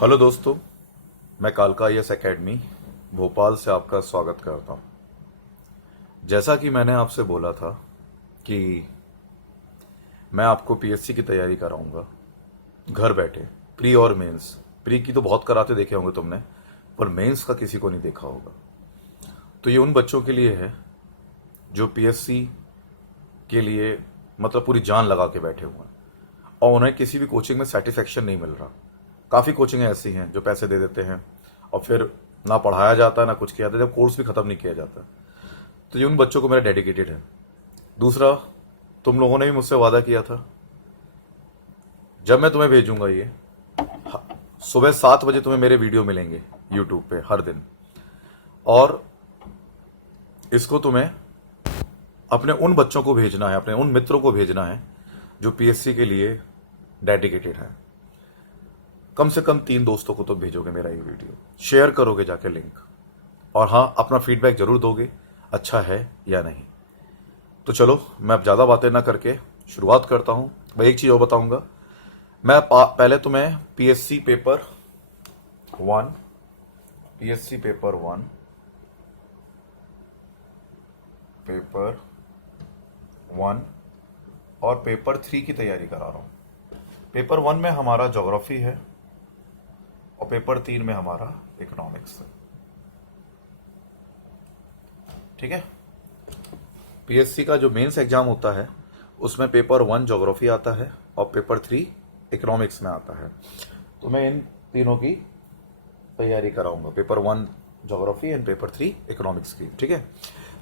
Hello दोस्तों, मैं कालका आईएएस एकेडमी भोपाल से आपका स्वागत करता हूं। जैसा कि मैंने आपसे बोला था कि मैं आपको पीएससी की तैयारी कराऊंगा घर बैठे, प्री और मेंस। प्री की तो बहुत कराते देखे होंगे तुमने, पर मेंस का किसी को नहीं देखा होगा। तो ये उन बच्चों के लिए है जो पीएससी के लिए मतलब पूरी जान लगा के बैठे हुए हैं और उन्हें किसी भी कोचिंग में सेटिस्फेक्शन नहीं मिल रहा। काफ़ी कोचिंग ऐसी हैं जो पैसे दे देते हैं और फिर ना पढ़ाया जाता ना कुछ किया जाता, जब कोर्स भी ख़त्म नहीं किया जाता। तो ये उन बच्चों को मेरा डेडिकेटेड है। दूसरा, तुम लोगों ने भी मुझसे वादा किया था, जब मैं तुम्हें भेजूंगा ये सुबह 7 बजे तुम्हें मेरे वीडियो मिलेंगे यूट्यूब पे हर दिन, और इसको तुम्हें अपने उन बच्चों को भेजना है, अपने उन मित्रों को भेजना है जो पीएससी के लिए डेडिकेटेड है। कम से कम 3 दोस्तों को तो भेजोगे मेरा ये वीडियो, शेयर करोगे जाके लिंक, और हाँ, अपना फीडबैक जरूर दोगे अच्छा है या नहीं। तो चलो, मैं अब ज़्यादा बातें ना करके शुरुआत करता हूँ। मैं एक चीज़ और बताऊंगा। मैं पहले तुम्हें पीएससी पेपर 1 और पेपर 3 की तैयारी करा रहा हूँ। पेपर 1 में हमारा ज्योग्राफी है और पेपर 3 में हमारा इकोनॉमिक्स है। ठीक है। पीएससी का जो मेंस एग्जाम होता है उसमें पेपर 1 ज्योग्राफी आता है और पेपर 3 इकोनॉमिक्स में आता है। तो मैं इन तीनों की तैयारी कराऊंगा, paper 1 geography and paper 3 economics की। ठीक है।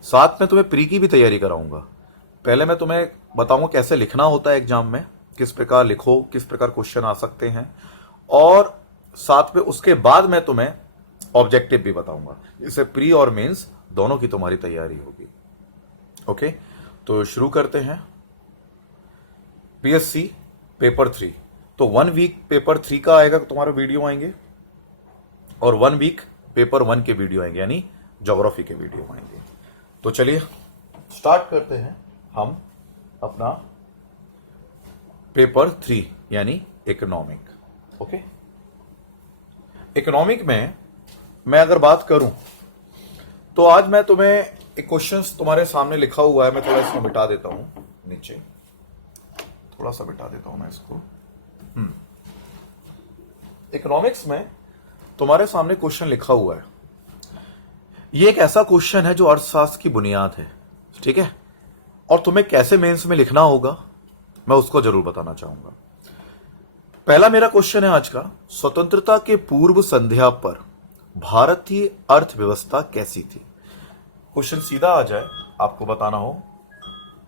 साथ में तुम्हें प्री की भी तैयारी कराऊंगा। पहले मैं तुम्हें बताऊंगा कैसे लिखना होता है एग्जाम में, किस प्रकार लिखो, किस प्रकार क्वेश्चन आ सकते हैं, और साथ में उसके बाद मैं तुम्हें ऑब्जेक्टिव भी बताऊंगा। इससे प्री और मेंस दोनों की तुम्हारी तैयारी होगी। ओके, तो शुरू करते हैं। पीएससी पेपर 3, तो 1 वीक पेपर 3 का आएगा, तुम्हारे वीडियो आएंगे, और 1 वीक पेपर 1 के वीडियो आएंगे, यानी ज्योग्राफी के वीडियो आएंगे। तो चलिए स्टार्ट करते हैं हम अपना पेपर 3 यानी इकोनॉमिक। ओके, इकोनॉमिक में मैं अगर बात करूं तो आज मैं तुम्हें एक क्वेश्चन तुम्हारे सामने लिखा हुआ है, मैं थोड़ा इसको मिटा देता हूं, नीचे थोड़ा सा मिटा देता हूं मैं इसको। इकोनॉमिक्स में तुम्हारे सामने क्वेश्चन लिखा हुआ है। ये एक ऐसा क्वेश्चन है जो अर्थशास्त्र की बुनियाद है। ठीक है, और तुम्हें कैसे मेंस में लिखना होगा मैं उसको जरूर बताना चाहूंगा। पहला मेरा क्वेश्चन है आज का, स्वतंत्रता के पूर्व संध्या पर भारतीय अर्थव्यवस्था कैसी थी। क्वेश्चन सीधा आ जाए, आपको बताना हो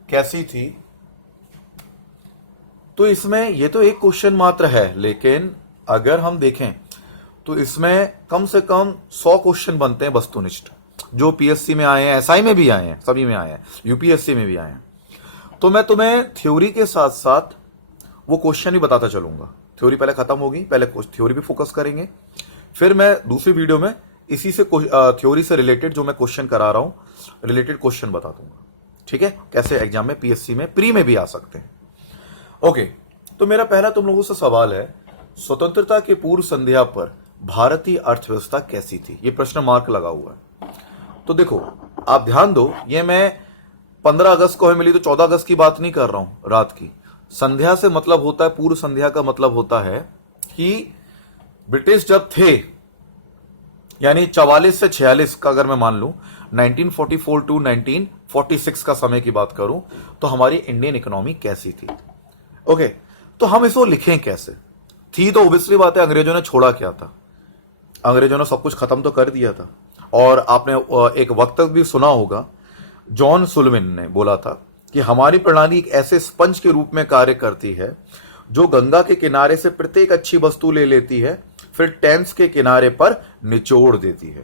कैसी थी, तो इसमें ये तो एक क्वेश्चन मात्र है, लेकिन अगर हम देखें तो इसमें कम से कम 100 क्वेश्चन बनते हैं वस्तुनिष्ठ, जो पीएससी में आए हैं, एसआई में भी आए हैं, सभी में आए हैं, यूपीएससी में भी आए हैं। तो मैं तुम्हें थ्योरी के साथ साथ वो क्वेश्चन भी बताता चलूंगा। थ्योरी पहले खत्म होगी, पहले थ्योरी पे फोकस करेंगे, फिर मैं दूसरी वीडियो में इसी से थ्योरी से रिलेटेड जो मैं क्वेश्चन करा रहा हूं रिलेटेड क्वेश्चन बता दूंगा। ठीक है, कैसे एग्जाम में, पीएससी में, प्री में भी आ सकते हैं। ओके, तो मेरा पहला तुम लोगों से सवाल है, स्वतंत्रता के पूर्व संध्या पर भारतीय अर्थव्यवस्था कैसी थी। ये प्रश्न मार्क लगा हुआ है। तो देखो, आप ध्यान दो, ये मैं 15 अगस्त को हमें मिली तो 14 अगस्त की बात नहीं कर रहा हूं, रात की। संध्या से मतलब होता है, पूर्व संध्या का मतलब होता है कि ब्रिटिश जब थे, यानी 44 से 46 का अगर मैं मान लूं, 1944 टू 1946 का समय की बात करूं, तो हमारी इंडियन इकोनॉमी कैसी थी। ओके, तो हम इसको लिखें कैसे। थी तो ओबियसली बात है, अंग्रेजों ने छोड़ा क्या था, अंग्रेजों ने सब कुछ खत्म तो कर दिया था। और आपने एक वक्तव्य भी सुना होगा, जॉन सुल्विन ने बोला था कि हमारी प्रणाली एक ऐसे स्पंज के रूप में कार्य करती है जो गंगा के किनारे से प्रत्येक अच्छी वस्तु ले लेती है, फिर टेम्स के किनारे पर निचोड़ देती है।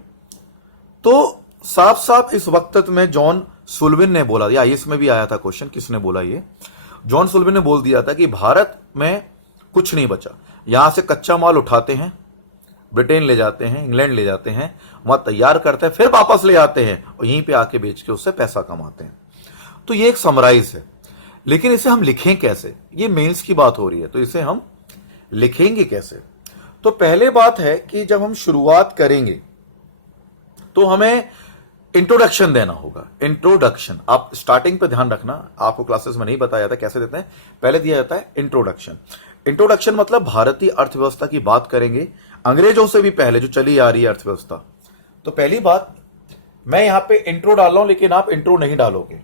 तो साफ साफ इस वक्तव्य में जॉन सुल्विन ने बोला, या इसमें भी आया था क्वेश्चन, किसने बोला ये, जॉन सुल्विन ने बोल दिया था कि भारत में कुछ नहीं बचा, यहां से कच्चा माल उठाते हैं, ब्रिटेन ले जाते हैं, इंग्लैंड ले जाते हैं, वहां तैयार करते हैं, फिर वापस ले आते हैं और यहीं पे आके बेच के उससे पैसा कमाते हैं। तो ये एक समराइज है, लेकिन इसे हम लिखें कैसे, ये मेंस की बात हो रही है, तो इसे हम लिखेंगे कैसे। तो पहले बात है कि जब हम शुरुआत करेंगे तो हमें इंट्रोडक्शन देना होगा। इंट्रोडक्शन आप स्टार्टिंग पे ध्यान रखना, आपको क्लासेस में नहीं बताया जाता कैसे देते हैं, पहले दिया जाता है इंट्रोडक्शन। इंट्रोडक्शन मतलब भारतीय अर्थव्यवस्था की बात करेंगे, अंग्रेजों से भी पहले जो चली आ रही है अर्थव्यवस्था। तो पहली बात, मैं यहां पे इंट्रो डाल रहा हूं लेकिन आप इंट्रो नहीं डालोगे,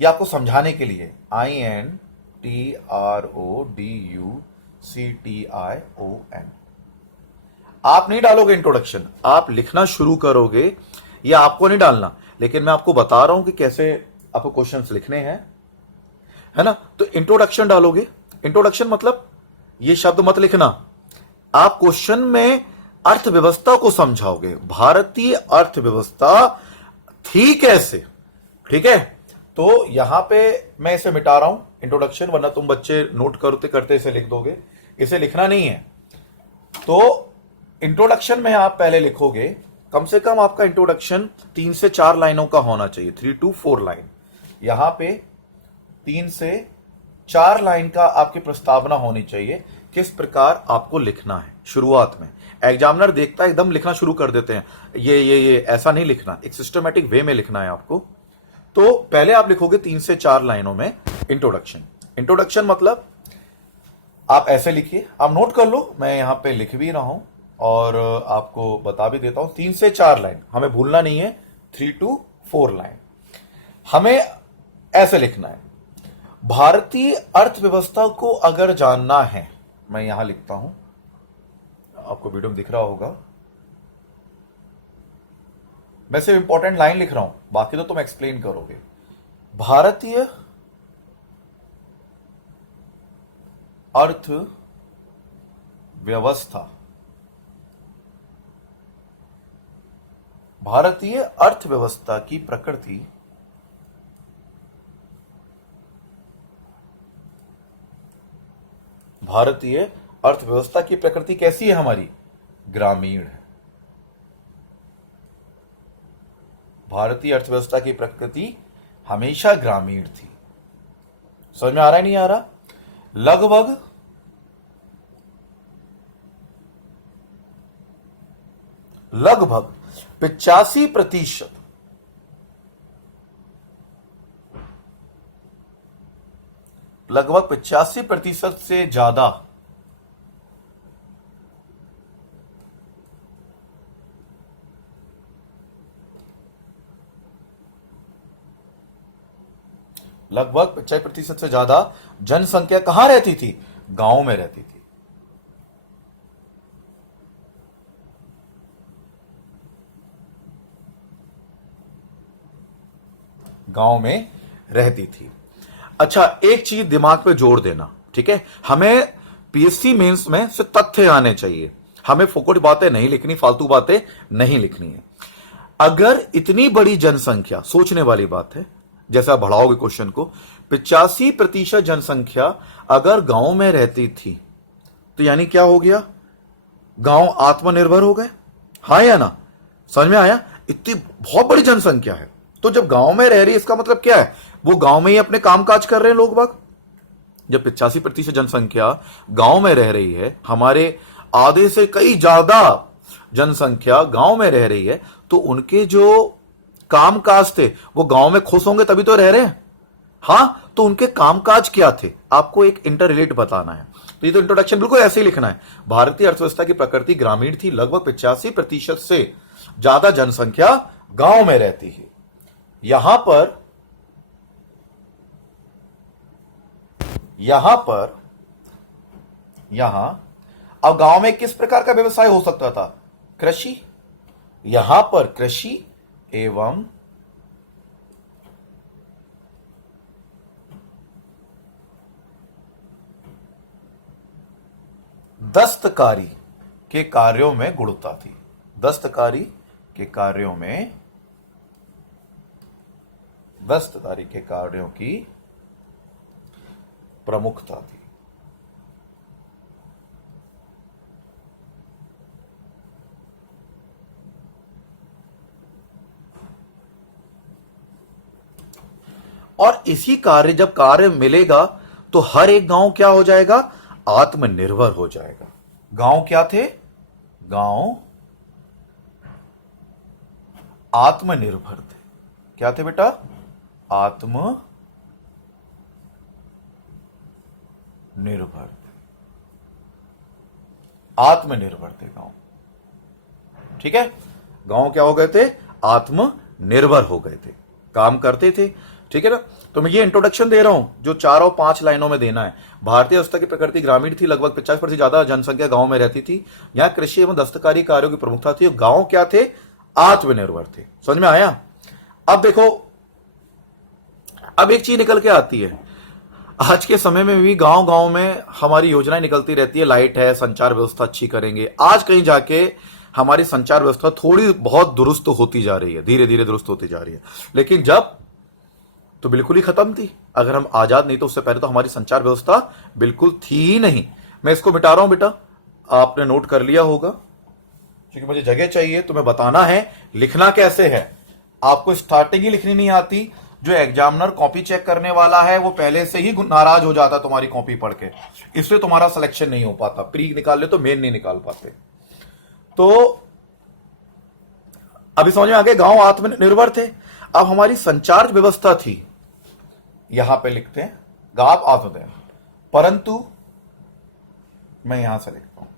ये आपको समझाने के लिए। INTRODUCTION आप नहीं डालोगे इंट्रोडक्शन, आप लिखना शुरू करोगे, ये आपको नहीं डालना, लेकिन मैं आपको बता रहा हूं कि कैसे आपको क्वेश्चंस लिखने हैं, है ना। तो इंट्रोडक्शन डालोगे। इंट्रोडक्शन मतलब ये शब्द मत लिखना, आप क्वेश्चन में अर्थव्यवस्था को समझाओगे, भारतीय अर्थव्यवस्था थी कैसे, ठीक है। तो यहां पे मैं इसे मिटा रहा हूं इंट्रोडक्शन, वरना तुम बच्चे नोट करते करते इसे लिख दोगे, इसे लिखना नहीं है। तो इंट्रोडक्शन में आप पहले लिखोगे, कम से कम आपका इंट्रोडक्शन 3 से 4 लाइनों का होना चाहिए, 3 to 4 लाइन। यहां पे 3 से 4 लाइन का आपकी प्रस्तावना होनी चाहिए, किस प्रकार आपको लिखना है। शुरुआत में एग्जामिनर देखता है एकदम लिखना शुरू कर देते हैं, ये ऐसा नहीं लिखना, एक सिस्टमैटिक वे में लिखना है आपको। तो पहले आप लिखोगे 3 से 4 लाइनों में इंट्रोडक्शन। इंट्रोडक्शन मतलब आप ऐसे लिखिए, आप नोट कर लो, मैं यहां पे लिख भी रहा हूं और आपको बता भी देता हूं। 3 से 4 लाइन हमें भूलना नहीं है, 3 to 4 लाइन हमें ऐसे लिखना है। भारतीय अर्थव्यवस्था को अगर जानना है, मैं यहां लिखता हूं, आपको वीडियो में दिख रहा होगा, मैं सिर्फ इंपॉर्टेंट लाइन लिख रहा हूं, बाकी तो तुम एक्सप्लेन करोगे। भारतीय अर्थव्यवस्था, भारतीय अर्थव्यवस्था की प्रकृति भारतीय अर्थव्यवस्था की प्रकृति कैसी है हमारी? ग्रामीण है। भारतीय अर्थव्यवस्था की प्रकृति हमेशा ग्रामीण थी। समझ में आ रहा है नहीं आ रहा? लगभग 85% लगभग 85% से ज्यादा लगभग 85% से ज्यादा जनसंख्या कहां रहती थी? गांव में रहती थी। गांव में रहती थी। अच्छा, एक चीज दिमाग पे जोड़ देना, ठीक है, हमें पीएससी मेंस में से तथ्य आने चाहिए, हमें फोकट बातें नहीं लिखनी, फालतू बातें नहीं लिखनी है। अगर इतनी बड़ी जनसंख्या, सोचने वाली बात है, जैसा बढ़ाओगे क्वेश्चन को, 85% जनसंख्या अगर गांव में रहती थी तो यानी क्या हो गया? गांव आत्मनिर्भर हो गए, हाँ या ना? समझ में आया? इतनी बहुत बड़ी जनसंख्या है, तो जब गांव में रह रही है इसका मतलब क्या है? वो गांव में ही अपने कामकाज कर रहे हैं लोग बाग। जब 85% जनसंख्या गांव में रह रही है, हमारे आधे से कई ज्यादा जनसंख्या गांव में रह रही है, तो उनके जो कामकाज थे वो गांव में खुश होंगे तभी तो रह रहे हैं। हां, तो उनके कामकाज क्या थे? आपको एक इंटर रिलेट बताना है। तो ये तो इंट्रोडक्शन बिल्कुल ऐसे ही लिखना है। भारतीय अर्थव्यवस्था की प्रकृति ग्रामीण थी, लगभग 85% से ज्यादा जनसंख्या गांव में रहती है। यहां अब गांव में किस प्रकार का व्यवसाय हो सकता था? कृषि। यहां पर कृषि एवं दस्तकारी के कार्यों में गुणवत्ता थी। दस्तकारी के कार्यों की प्रमुखता थी। और इसी जब कार्य मिलेगा तो हर एक गांव क्या हो जाएगा? आत्मनिर्भर हो जाएगा। गांव क्या थे? गांव आत्मनिर्भर थे। क्या थे बेटा? आत्मनिर्भर थे। आत्मनिर्भर थे गांव। ठीक है, गांव क्या हो गए थे? आत्मनिर्भर हो गए थे, काम करते थे। ठीक है ना? तो मैं ये इंट्रोडक्शन दे रहा हूं जो 4 और 5 लाइनों में देना है। भारतीय व्यवस्था की प्रकृति ग्रामीण थी, लगभग 50% ज्यादा जनसंख्या गांव में रहती थी। यहां कृषि एवं दस्तकारी कार्यों की प्रमुखता थी। गांव क्या थे? आत्मनिर्भर थे। समझ में आया? अब देखो, अब एक चीज निकल के आती है। आज के समय में भी गांव गांव में हमारी योजनाएं निकलती रहती है, लाइट है, संचार व्यवस्था अच्छी करेंगे। आज कहीं जाके हमारी संचार व्यवस्था थोड़ी बहुत दुरुस्त होती जा रही है, धीरे धीरे दुरुस्त होती जा रही है। लेकिन जब तो बिल्कुल ही खत्म थी। अगर हम आजाद नहीं तो उससे पहले तो हमारी संचार व्यवस्था बिल्कुल थी ही नहीं। मैं इसको मिटा रहा हूं बेटा, आपने नोट कर लिया होगा, क्योंकि मुझे जगह चाहिए, तुम्हें बताना है लिखना कैसे है। आपको स्टार्टिंग ही लिखनी नहीं आती, जो एग्जामिनर कॉपी चेक करने वाला है वो पहले से ही नाराज हो जाता तुम्हारी कॉपी पढ़ के, इसलिए तुम्हारा सिलेक्शन नहीं हो पाता। प्री निकाल ले तो मेन नहीं निकाल पाते। तो अभी समझ में आ गया, गांव आत्मनिर्भर थे। अब हमारी संचार व्यवस्था थी, यहां पे लिखते हैं गांव आत्मनिर्भर, परंतु मैं यहां से लिखता हूं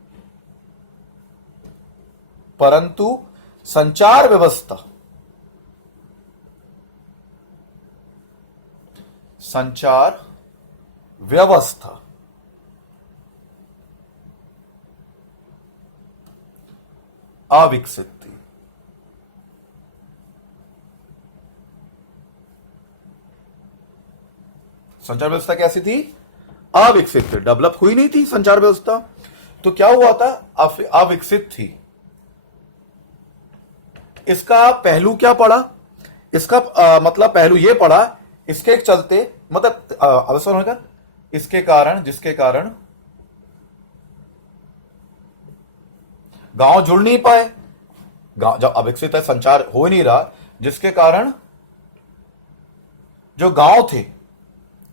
परंतु संचार व्यवस्था अविकसित थी। संचार व्यवस्था कैसी थी? अविकसित थी, डेवलप हुई नहीं थी संचार व्यवस्था। तो क्या हुआ था? अविकसित थी। इसका पहलू क्या पड़ा? इसका मतलब पहलू ये पड़ा, इसके चलते मतलब अवसर होगा, इसके कारण, जिसके कारण गांव जुड़ नहीं पाए। गांव जब अविकसित है, संचार हो ही नहीं रहा, जिसके कारण जो गांव थे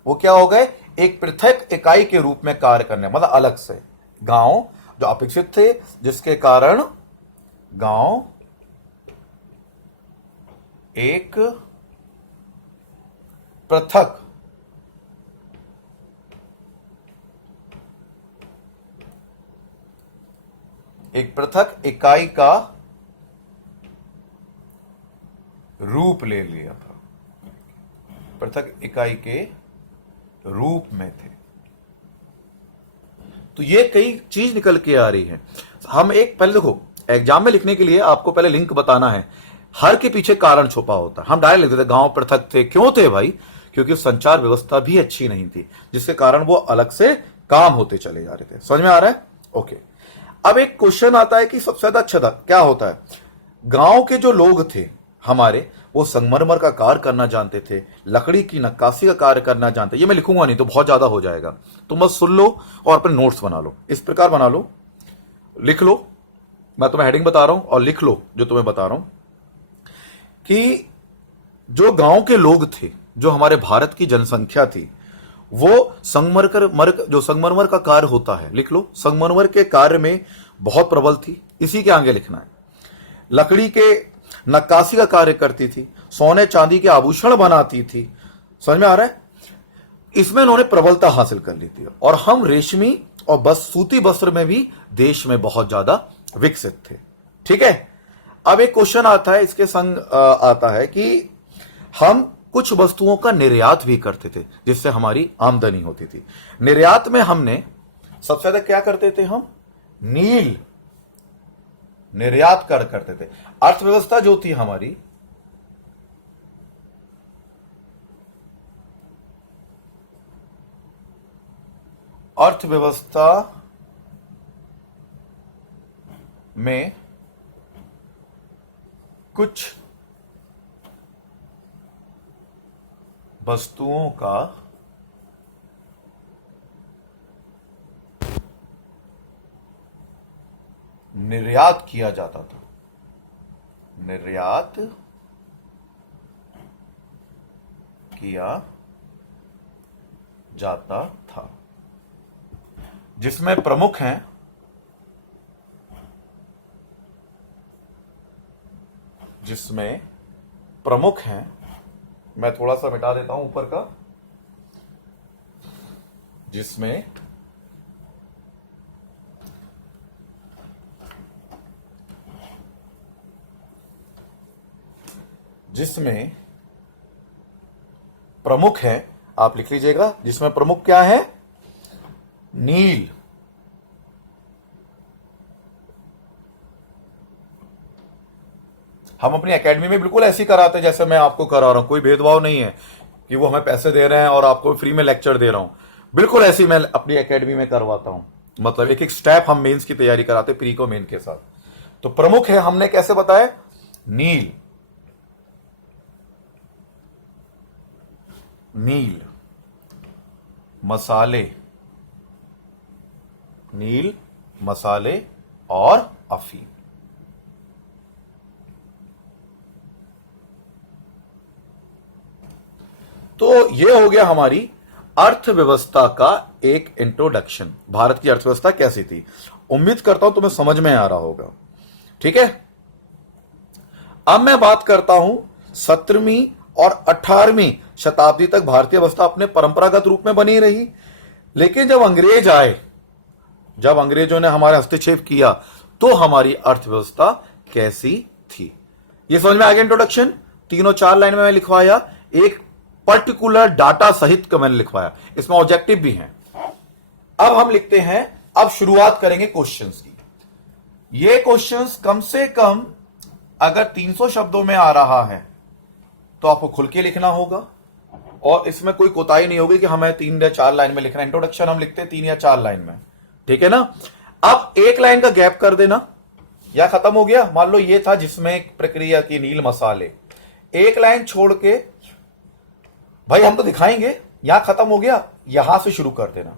वो क्या हो गए? एक पृथक इकाई के रूप में कार्य करने, मतलब अलग से। गांव जो अविकसित थे, जिसके कारण गांव एक पृथक इकाई का रूप ले लिया था, पृथक इकाई के रूप में थे। तो ये कई चीज निकल के आ रही है। हम एक पहले देखो, एग्जाम में लिखने के लिए आपको पहले लिंक बताना है, हर के पीछे कारण छुपा होता है। हम डायरेक्ट लिखते थे गांव पृथक थे। क्यों थे भाई? क्योंकि संचार व्यवस्था भी अच्छी नहीं थी, जिसके कारण वो अलग से काम होते चले जा रहे थे। समझ में आ रहा है? ओके। अब एक क्वेश्चन आता है कि सबसे ज्यादा अच्छा था क्या होता है? गांव के जो लोग थे हमारे, वो संगमरमर का कार्य करना जानते थे, लकड़ी की नक्काशी का कार्य करना जानते। ये मैं लिखूंगा नहीं तो बहुत ज्यादा हो जाएगा, तुम बस सुन लो और अपने नोट्स बना लो। इस प्रकार बना लो, लिख लो, मैं तुम्हें हेडिंग बता रहा हूं और लिख लो जो तुम्हें बता रहा हूं कि जो गांव के लोग थे, जो हमारे भारत की जनसंख्या थी, वो संगमरमर का कार्य होता है, लिख लो, संगमरमर के कार्य में बहुत प्रबल थी। इसी के आगे लिखना है। लकड़ी के नक्काशी का कार्य करती थी, सोने चांदी के आभूषण बनाती थी। समझ में आ रहा है? इसमें उन्होंने प्रबलता हासिल कर ली थी। और हम रेशमी और बस सूती वस्त्र में भी देश में बहुत ज्यादा विकसित थे। ठीक है। अब एक क्वेश्चन आता है, इसके संग आता है कि हम कुछ वस्तुओं का निर्यात भी करते थे, जिससे हमारी आमदनी होती थी। निर्यात में हमने सबसे ज्यादा क्या करते थे? हम नील निर्यात करते थे। अर्थव्यवस्था जो थी हमारी, अर्थव्यवस्था में कुछ वस्तुओं का निर्यात किया जाता था। निर्यात किया जाता था, जिसमें प्रमुख हैं जिसमें प्रमुख हैं, मैं थोड़ा सा मिटा देता हूं ऊपर का, जिसमें प्रमुख है, आप लिख लीजिएगा, जिसमें प्रमुख क्या है? नील। हम अपनी एकेडमी में बिल्कुल ऐसे ही कराते हैं जैसे मैं आपको करा रहा हूं, कोई भेदभाव नहीं है कि वो हमें पैसे दे रहे हैं और आपको फ्री में लेक्चर दे रहा हूं। बिल्कुल ऐसे ही मैं अपनी एकेडमी में करवाता हूं, मतलब एक एक स्टेप हम मेंस की तैयारी कराते प्री को मेन के साथ। तो प्रमुख है हमने कैसे बताया? नील। नील, मसाले, नील, मसाले और अफीम। तो यह हो गया हमारी अर्थव्यवस्था का एक इंट्रोडक्शन। भारत की अर्थव्यवस्था कैसी थी, उम्मीद करता हूं तुम्हें समझ में आ रहा होगा। ठीक है, अब मैं बात करता हूं 17वीं और 18वीं शताब्दी तक भारतीय अवस्था अपने परंपरागत रूप में बनी रही, लेकिन जब अंग्रेज आए, जब अंग्रेजों ने हमारे हस्तक्षेप किया, तो हमारी अर्थव्यवस्था कैसी थी, यह समझ में आ गया। इंट्रोडक्शन तीनों 4 लाइन में मैं लिखवाया, एक पर्टिकुलर डाटा सहित का मैंने लिखवाया, इसमें ऑब्जेक्टिव भी हैं। अब हम लिखते हैं, अब शुरुआत करेंगे क्वेश्चंस की। ये क्वेश्चंस कम से कम अगर 300 शब्दों में आ रहा है तो आपको खुल के लिखना होगा, और इसमें कोई कोताही नहीं होगी कि हमें 3 या 4 लाइन में लिखना है। इंट्रोडक्शन हम लिखते हैं 3 या 4 लाइन में, ठीक है ना। अब 1 लाइन का गैप कर देना, या खत्म हो गया। मान लो ये था जिसमें एक प्रक्रिया थी नील मसाले, 1 लाइन छोड़ के भाई हम तो दिखाएंगे, यहां खत्म हो गया, यहां से शुरू कर देना,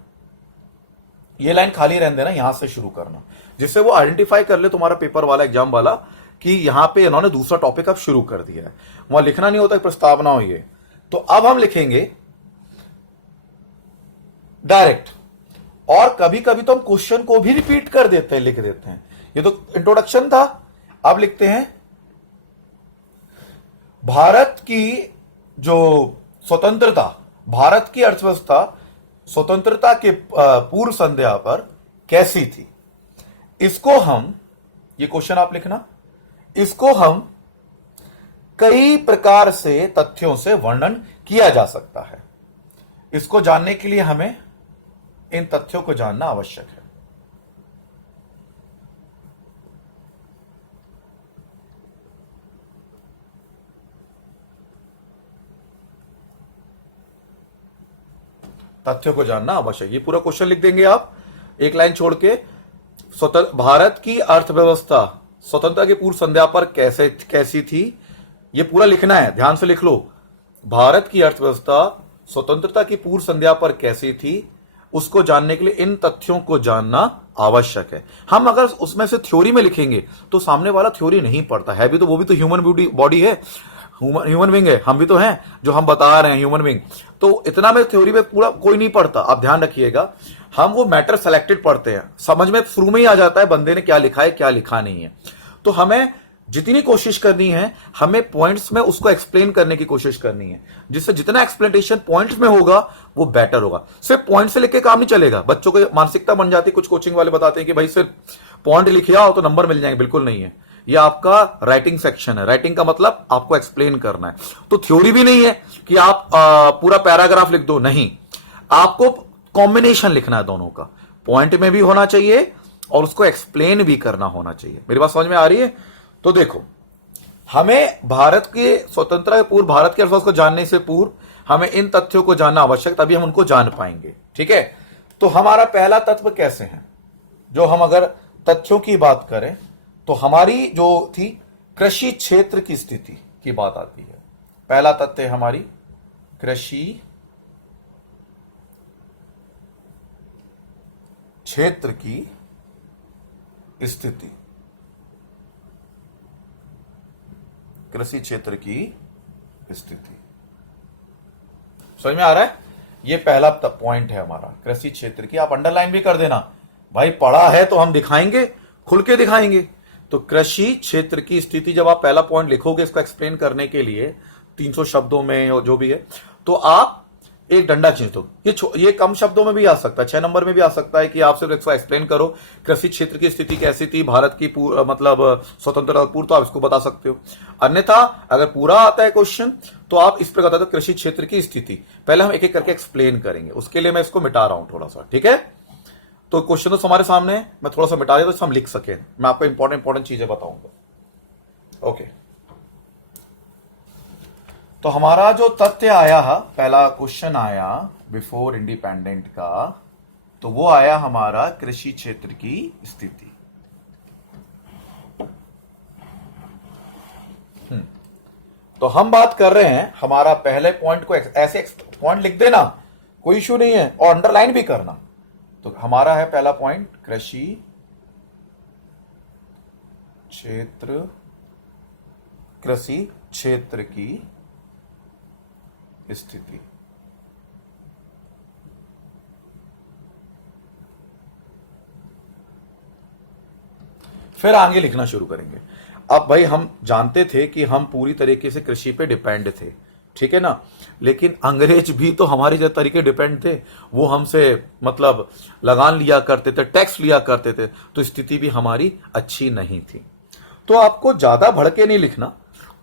ये लाइन खाली रहने देना, यहां से शुरू करना, जिससे वो आइडेंटिफाई कर ले तुम्हारा पेपर वाला, एग्जाम वाला, कि यहां पे इन्होंने दूसरा टॉपिक अब शुरू कर दिया है। वहां लिखना नहीं होता, प्रस्तावना हो ये। तो अब हम लिखेंगे डायरेक्ट, और कभी कभी तो हम क्वेश्चन को भी रिपीट कर देते हैं, लिख देते हैं। ये तो इंट्रोडक्शन था। अब लिखते हैं भारत की जो स्वतंत्रता, भारत की अर्थव्यवस्था स्वतंत्रता के पूर्व संध्या पर कैसी थी। इसको हम, ये क्वेश्चन आप लिखना, इसको हम कई प्रकार से तथ्यों से वर्णन किया जा सकता है। इसको जानने के लिए हमें इन तथ्यों को जानना आवश्यक है। तथ्यों को जानना आवश्यक, ये पूरा क्वेश्चन लिख देंगे आप 1 लाइन छोड़ के। भारत की अर्थव्यवस्था स्वतंत्रता के पूर्व संध्या पर कैसी थी, ये पूरा लिखना है, ध्यान से लिख लो। भारत की अर्थव्यवस्था स्वतंत्रता की पूर्व संध्या पर कैसी थी, उसको जानने के लिए इन तथ्यों को जानना आवश्यक है। हम अगर उसमें से थ्योरी में लिखेंगे तो सामने वाला थ्योरी नहीं पढ़ता है, भी तो वो भी तो ह्यूमन बॉडी है, ह्यूमन बीइंग है, हम भी तो हैं, जो हम बता रहे हैं ह्यूमन बीइंग। तो इतना में थ्योरी में पूरा कोई नहीं पढ़ता। आप ध्यान रखिएगा, हम वो मैटर सेलेक्टेड पढ़ते हैं, समझ में शुरू में ही आ जाता है बंदे ने क्या लिखा है क्या लिखा नहीं है। तो हमें जितनी कोशिश करनी है, हमें पॉइंट्स में उसको एक्सप्लेन करने की कोशिश करनी है, जिससे जितना एक्सप्लेनेशन पॉइंट्स में होगा वो बेटर होगा। सिर्फ पॉइंट से लिख के काम नहीं चलेगा, बच्चों को मानसिकता बन जाती है। कुछ कोचिंग वाले बताते हैं कि भाई सिर्फ पॉइंट लिखे आओ तो नंबर मिल जाएंगे, बिल्कुल नहीं है। ये आपका राइटिंग सेक्शन है, राइटिंग का मतलब आपको एक्सप्लेन करना है। तो थ्योरी भी नहीं है कि आप पूरा पैराग्राफ लिख दो, नहीं, आपको कॉम्बिनेशन लिखना है दोनों का, पॉइंट में भी होना चाहिए और उसको एक्सप्लेन भी करना होना चाहिए। मेरी बात समझ में आ रही है? तो देखो, हमें भारत के स्वतंत्रता के पूर्व, भारत के अर्थव्यवस्था को जानने से पूर्व हमें इन तथ्यों को जानना आवश्यक, तभी हम उनको जान पाएंगे। ठीक है, तो हमारा पहला तत्व कैसे है, जो हम अगर तथ्यों की बात करें तो हमारी जो थी कृषि क्षेत्र की स्थिति की बात आती है। पहला तथ्य है हमारी कृषि क्षेत्र की स्थिति, कृषि क्षेत्र की स्थिति। समझ में आ रहा है? ये पहला पॉइंट है हमारा, कृषि क्षेत्र की। आप अंडरलाइन भी कर देना, भाई पढ़ा है तो हम दिखाएंगे, खुल के दिखाएंगे। तो कृषि क्षेत्र की स्थिति, जब आप पहला पॉइंट लिखोगे इसको एक्सप्लेन करने के लिए 300 शब्दों में और जो भी है, तो आप एक डंडा खींच दो। ये कम शब्दों में भी आ सकता है, 6 नंबर में भी आ सकता है कि आप सिर्फ इसको एक्सप्लेन करो कृषि क्षेत्र की स्थिति कैसी थी भारत की मतलब स्वतंत्रता पूर्व, तो आप इसको बता सकते हो। अन्यथा अगर पूरा आता है क्वेश्चन तो आप इस पर बताते हो कृषि क्षेत्र की स्थिति। पहले हम एक एक करके एक्सप्लेन करेंगे, उसके लिए मैं इसको मिटा रहा हूं थोड़ा सा, ठीक है। तो क्वेश्चन तो हमारे सामने है, मैं थोड़ा सा मिटा दिया तो हम लिख सके। मैं आपको इंपॉर्टेंट चीजें बताऊंगा। ओके, तो हमारा जो तथ्य आया है, पहला क्वेश्चन आया बिफोर इंडिपेंडेंट का, तो वो आया हमारा कृषि क्षेत्र की स्थिति। तो हम बात कर रहे हैं, हमारा पहले पॉइंट को ऐसे पॉइंट लिख देना, कोई इश्यू नहीं है, और अंडरलाइन भी करना। तो हमारा है पहला पॉइंट कृषि क्षेत्र की स्थिति। फिर आगे लिखना शुरू करेंगे। अब भाई हम जानते थे कि हम पूरी तरीके से कृषि पे डिपेंड थे, ठीक है ना, लेकिन अंग्रेज भी तो हमारे जो तरीके डिपेंड थे, वो हमसे मतलब लगान लिया करते थे, टैक्स लिया करते थे, तो स्थिति भी हमारी अच्छी नहीं थी। तो आपको ज्यादा भड़के नहीं लिखना,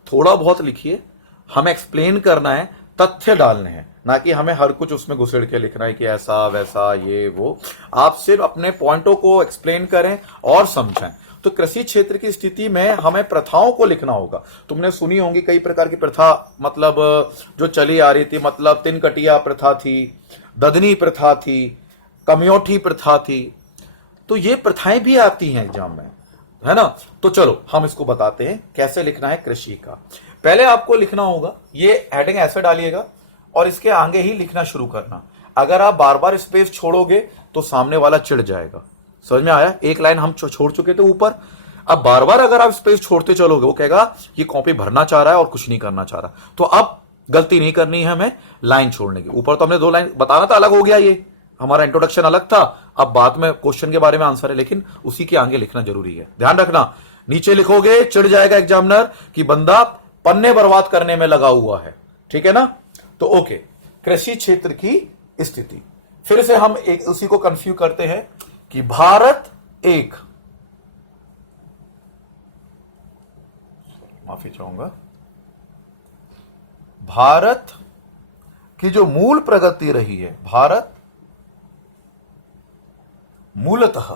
थोड़ा बहुत लिखिए, हमें एक्सप्लेन करना है, तथ्य डालने हैं, ना कि हमें हर कुछ उसमें घुसेड़ के लिखना है कि ऐसा वैसा ये वो। आप सिर्फ अपने पॉइंटों को एक्सप्लेन करें और समझें। तो कृषि क्षेत्र की स्थिति में हमें प्रथाओं को लिखना होगा। तुमने सुनी होंगी कई प्रकार की प्रथा, मतलब जो चली आ रही थी, मतलब तिनकटिया प्रथा थी, ददनी प्रथा थी, कमियोठी प्रथा थी, तो ये प्रथाएं भी आती हैं एग्जाम में, है ना। तो चलो हम इसको बताते हैं कैसे लिखना है कृषि का। पहले आपको लिखना होगा, ये हेडिंग ऐसे डालिएगा और इसके आगे ही लिखना शुरू करना। अगर आप बार बार स्पेस छोड़ोगे तो सामने वाला चिढ़ जाएगा। समझ में आया? एक लाइन हम छोड़ चुके थे ऊपर, अब बार बार अगर आप स्पेस छोड़ते चलोगे वो कहेगा ये कॉपी भरना चाह रहा है और कुछ नहीं करना चाह रहा। तो अब गलती नहीं करनी है हमें लाइन छोड़ने की। ऊपर तो हमने 2 लाइन बताना था, अलग हो गया, ये हमारा इंट्रोडक्शन अलग था, अब बाद में क्वेश्चन के बारे में आंसर है, लेकिन उसी के आगे लिखना जरूरी है। ध्यान रखना, नीचे लिखोगे चिढ़ जाएगा एग्जामिनर कि बंदा पन्ने बर्बाद करने में लगा हुआ है, ठीक है ना। तो ओके, कृषि क्षेत्र की स्थिति। फिर से हम एक उसी को कंफ्यूज करते हैं कि भारत एक, माफी चाहूंगा, भारत की जो मूल प्रगति रही है, भारत मूलतः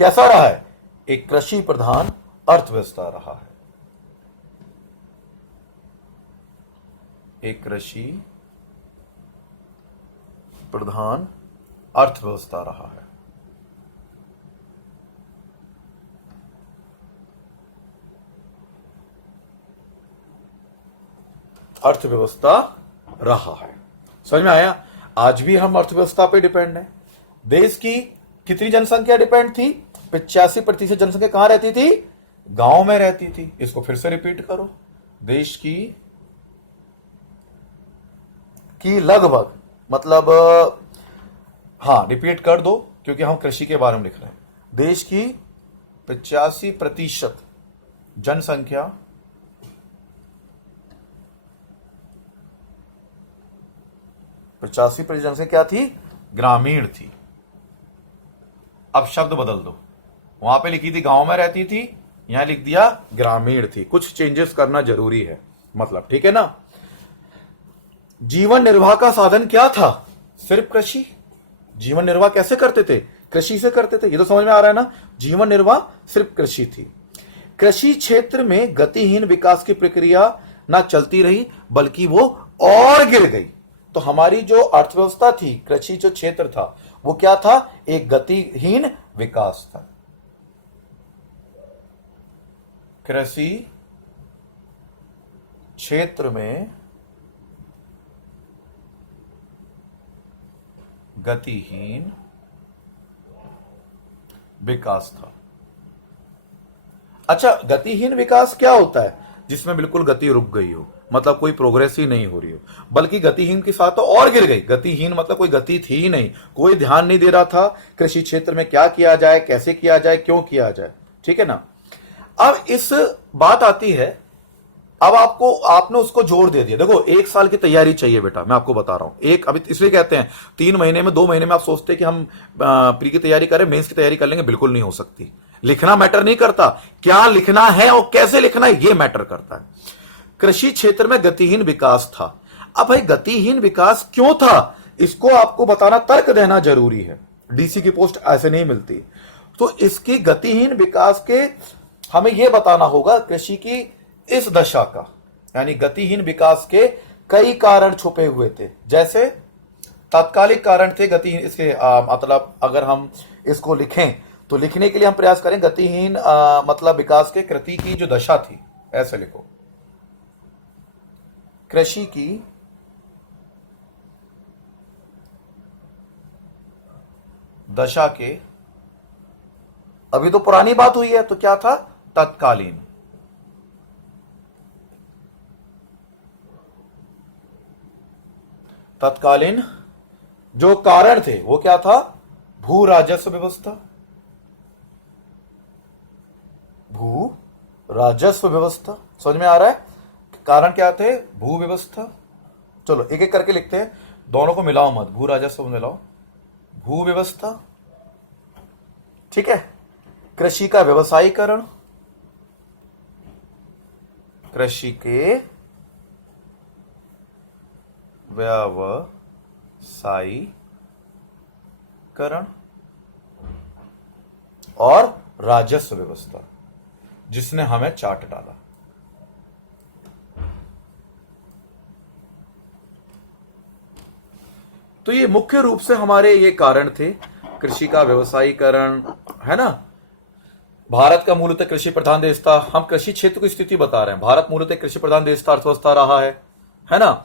कैसा रहा है? एक कृषि प्रधान अर्थव्यवस्था रहा है, एक कृषि प्रधान अर्थव्यवस्था रहा है। अर्थव्यवस्था रहा है, समझ में आया? आज भी हम अर्थव्यवस्था पे डिपेंड हैं। देश की कितनी जनसंख्या डिपेंड थी? 85% जनसंख्या कहां रहती थी? गांव में रहती थी। इसको फिर से रिपीट करो, देश की लगभग, मतलब हां रिपीट कर दो क्योंकि हम कृषि के बारे में लिख रहे हैं। देश की 85% जनसंख्या क्या थी? ग्रामीण थी। अब शब्द बदल दो, वहां पे लिखी थी गांव में रहती थी, यहां लिख दिया ग्रामीण थी। कुछ चेंजेस करना जरूरी है, मतलब, ठीक है ना। जीवन निर्वाह का साधन क्या था? सिर्फ कृषि। जीवन निर्वाह कैसे करते थे? कृषि से करते थे। ये तो समझ में आ रहा है ना, जीवन निर्वाह सिर्फ कृषि थी। कृषि क्षेत्र में गतिहीन विकास की प्रक्रिया ना चलती रही बल्कि वो और गिर गई। तो हमारी जो अर्थव्यवस्था थी, कृषि जो क्षेत्र था, वो क्या था? एक गतिहीन विकास था। कृषि क्षेत्र में गतिहीन विकास था। अच्छा, गतिहीन विकास क्या होता है? जिसमें बिल्कुल गति रुक गई हो, मतलब कोई प्रोग्रेस ही नहीं हो रही हो, बल्कि गतिहीन के साथ तो और गिर गई। गतिहीन मतलब कोई गति थी ही नहीं, कोई ध्यान नहीं दे रहा था कृषि क्षेत्र में क्या किया जाए, कैसे किया जाए, क्यों किया जाए, ठीक है ना। अब इस बात आती है, अब आपने उसको जोर दे दिया। देखो 1 साल की तैयारी चाहिए बेटा, मैं आपको बता रहा हूं। एक अभी इसलिए कहते हैं 3 महीने में 2 महीने में आप सोचते हैं कि हम प्री की तैयारी करें, मेंस की तैयारी कर लेंगे, बिल्कुल नहीं हो सकती। लिखना मैटर नहीं करता, क्या लिखना है और कैसे लिखना है ये मैटर करता है। कृषि क्षेत्र में गतिहीन विकास था। अब भाई गतिहीन विकास क्यों था, इसको आपको बताना, तर्क देना जरूरी है। डीसी की पोस्ट ऐसे नहीं मिलती। तो इसकी गतिहीन विकास के हमें यह बताना होगा कृषि की इस दशा का, यानी गतिहीन विकास के कई कारण छुपे हुए थे। जैसे तात्कालिक कारण थे गतिहीन, इसके मतलब अगर हम इसको लिखें तो लिखने के लिए हम प्रयास करें गतिहीन मतलब विकास के कृति की जो दशा थी, ऐसे लिखो, कृषि की दशा के, अभी तो पुरानी बात हुई है तो क्या था, तत्कालीन। तत्कालीन जो कारण थे वो क्या था, भू राजस्व व्यवस्था। भू राजस्व व्यवस्था, समझ में आ रहा है। कारण क्या थे, भू व्यवस्था। चलो एक एक करके लिखते हैं, दोनों को मिलाओ मत, भू राजस्व मिलाओ, भू व्यवस्था, ठीक है। कृषि का व्यवसायीकरण, कृषि के व्यवसायीकरण और राजस्व व्यवस्था, जिसने हमें चार्ट डाला। तो ये मुख्य रूप से हमारे ये कारण थे, कृषि का व्यवसायीकरण, है ना। भारत का मूलतः कृषि प्रधान देश था, हम कृषि क्षेत्र की स्थिति बता रहे हैं। भारत मूलतः कृषि प्रधान देश था, अर्थव्यवस्था रहा है ना।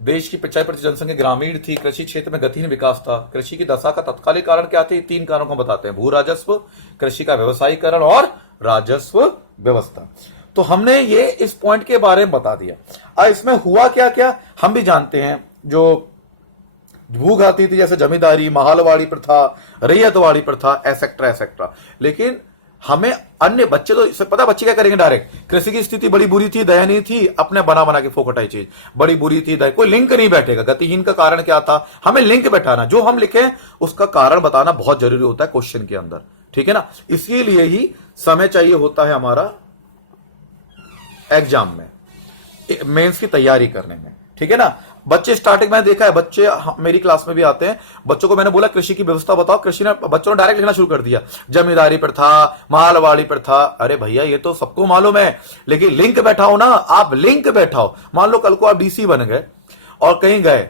देश की 50% जनसंख्या ग्रामीण थी, कृषि क्षेत्र में गतिहीन विकास था। कृषि की दशा का तत्कालिक कारण क्या थे, 3 कारणों को बताते हैं, भू राजस्व, कृषि का व्यवसायीकरण और राजस्व व्यवस्था। तो हमने ये इस पॉइंट के बारे में बता दिया। अब इसमें हुआ क्या क्या हम भी जानते हैं। जो भूघाती थी, जैसे जमींदारी, महालवाड़ी प्रथा, रैयतवाड़ी प्रथा, एसेक्ट्रा एसेक्ट्रा। लेकिन हमें अन्य बच्चे तो इसे पता, बच्चे क्या करेंगे, डायरेक्ट कृषि की स्थिति बड़ी बुरी थी, दयनीय थी, अपने बना बना के फोकटाई चीज बड़ी बुरी थी, कोई लिंक नहीं बैठेगा। गतिहीन का कारण क्या था, हमें लिंक बैठाना, जो हम लिखे उसका कारण बताना बहुत जरूरी होता है क्वेश्चन के अंदर, ठीक है ना। इसीलिए ही समय चाहिए होता है हमारा एग्जाम में, मेंस की तैयारी करने में, ठीक है ना। बच्चे स्टार्टिंग में देखा है, बच्चे मेरी क्लास में भी आते हैं, बच्चों को मैंने बोला कृषि की व्यवस्था बताओ, कृषि ने, बच्चों ने डायरेक्ट लिखना शुरू कर दिया, जमींदारी प्रथा, मालवाड़ी प्रथा। अरे भैया ये तो सबको मालूम है, लेकिन लिंक बैठाओ ना, आप लिंक बैठाओ। मान लो कल को आप डीसी बन गए और कहीं गए,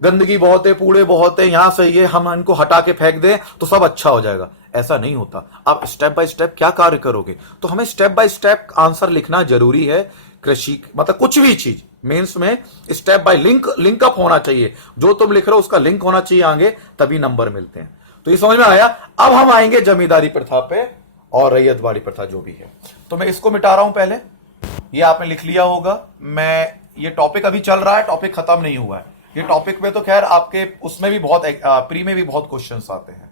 गंदगी बहुत है, कूड़े बहुत है, यहां सही है, हम इनको हटा के फेंक दें तो सब अच्छा हो जाएगा, ऐसा नहीं होता। आप स्टेप बाय स्टेप क्या कार्य करोगे, तो हमें स्टेप बाय स्टेप आंसर लिखना जरूरी है। कृषि मतलब कुछ भी चीज मेंस में स्टेप बाय लिंक अप होना चाहिए, जो तुम लिख रहे हो उसका लिंक होना चाहिए आगे, तभी नंबर मिलते हैं। तो ये समझ में आया। अब हम आएंगे जमींदारी प्रथा पे और रैयतवाड़ी प्रथा जो भी है। तो मैं इसको मिटा रहा हूं पहले, ये आपने लिख लिया होगा। मैं ये टॉपिक अभी चल रहा है, टॉपिक खत्म नहीं हुआ है। ये टॉपिक में तो खैर आपके उसमें भी बहुत प्री में भी बहुत क्वेश्चंस आते हैं,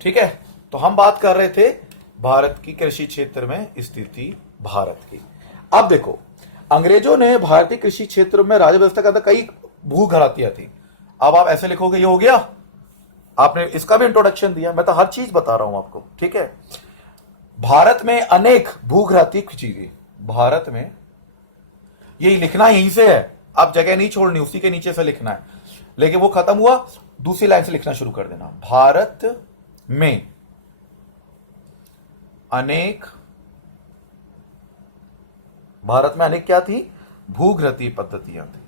ठीक है। तो हम बात कर रहे थे भारत की कृषि क्षेत्र में स्थिति भारत की। अब देखो, अंग्रेजों ने भारतीय कृषि क्षेत्र में राज्य व्यवस्था का कई भू घरातियां थी। अब आप ऐसे लिखोगे, ये हो गया, आपने इसका भी इंट्रोडक्शन दिया, मैं तो हर चीज बता रहा हूं आपको, ठीक है। भारत में अनेक भूघराती चीजें, भारत में ये लिखना यहीं से है, आप जगह नहीं छोड़नी, उसी के नीचे से लिखना है। लेकिन वो खत्म हुआ, दूसरी लाइन से लिखना शुरू कर देना, भारत में अनेक, भारत में अनेक क्या थी, भूघृतीय पद्धतियां थी।